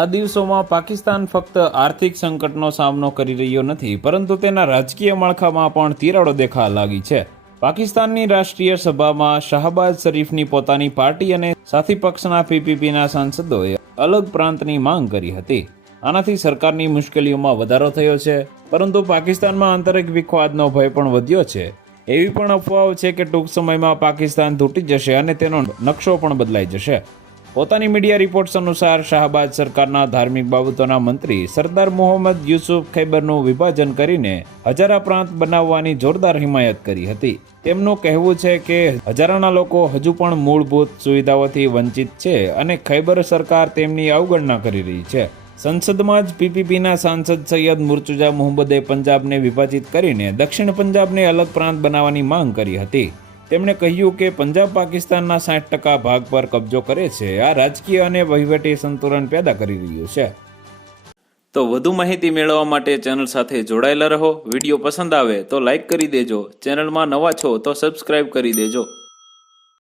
આ દિવસોમાં પાકિસ્તાન ફક્ત આર્થિક સંકટનો સામનો કરી રહ્યો નથી, પરંતુ તેના રાજકીય માળખામાં પણ તિરાડો દેખાવા લાગી છે. પાકિસ્તાનની રાષ્ટ્રીય સભામાં શાહબાઝ શરીફની પોતાની પાર્ટી અને સાથી પક્ષના પીપીપીના સાંસદોએ અલગ પ્રાંતની માંગ કરી હતી. આનાથી સરકારની મુશ્કેલીઓમાં વધારો થયો છે, પરંતુ પાકિસ્તાનમાં આંતરિક વિખવાદનો ભય પણ વધ્યો છે. એવી પણ અફવાઓ છે કે ટૂંક સમયમાં પાકિસ્તાન તૂટી જશે અને તેનો નકશો પણ બદલાઈ જશે. પોતાની મીડિયા રિપોર્ટ્સ અનુસાર શાહબાઝ સરકારના ધાર્મિક બાબતોના મંત્રી સરદાર મોહમ્મદ યુસુફ ખૈબરનું વિભાજન કરીને હજારા પ્રાંત બનાવવાની જોરદાર હિમાયત કરી હતી. તેમનું કહેવું છે કે હજારાના લોકો હજુ પણ મૂળભૂત સુવિધાઓથી વંચિત છે અને ખૈબર સરકાર તેમની અવગણના કરી રહી છે. સંસદમાં જ પીપીપીના સાંસદ સૈયદ મુર્તુઝા મોહમ્મદે પંજાબને વિભાજિત કરીને દક્ષિણ પંજાબને અલગ પ્રાંત બનાવવાની માંગ કરી હતી. તેમણે કહ્યું કે પંજાબ પાકિસ્તાનના 60% ભાગ પર કબજો કરે છે. આ રાજકીય અને વહીવટી સંતુલન પેદા કરી રહ્યું છે. તો વધુ માહિતી મેળવવા માટે ચેનલ સાથે જોડાયેલા રહો. વિડીયો પસંદ આવે તો લાઈક કરી દેજો. ચેનલમાં નવા છો તો સબસ્ક્રાઇબ કરી દેજો.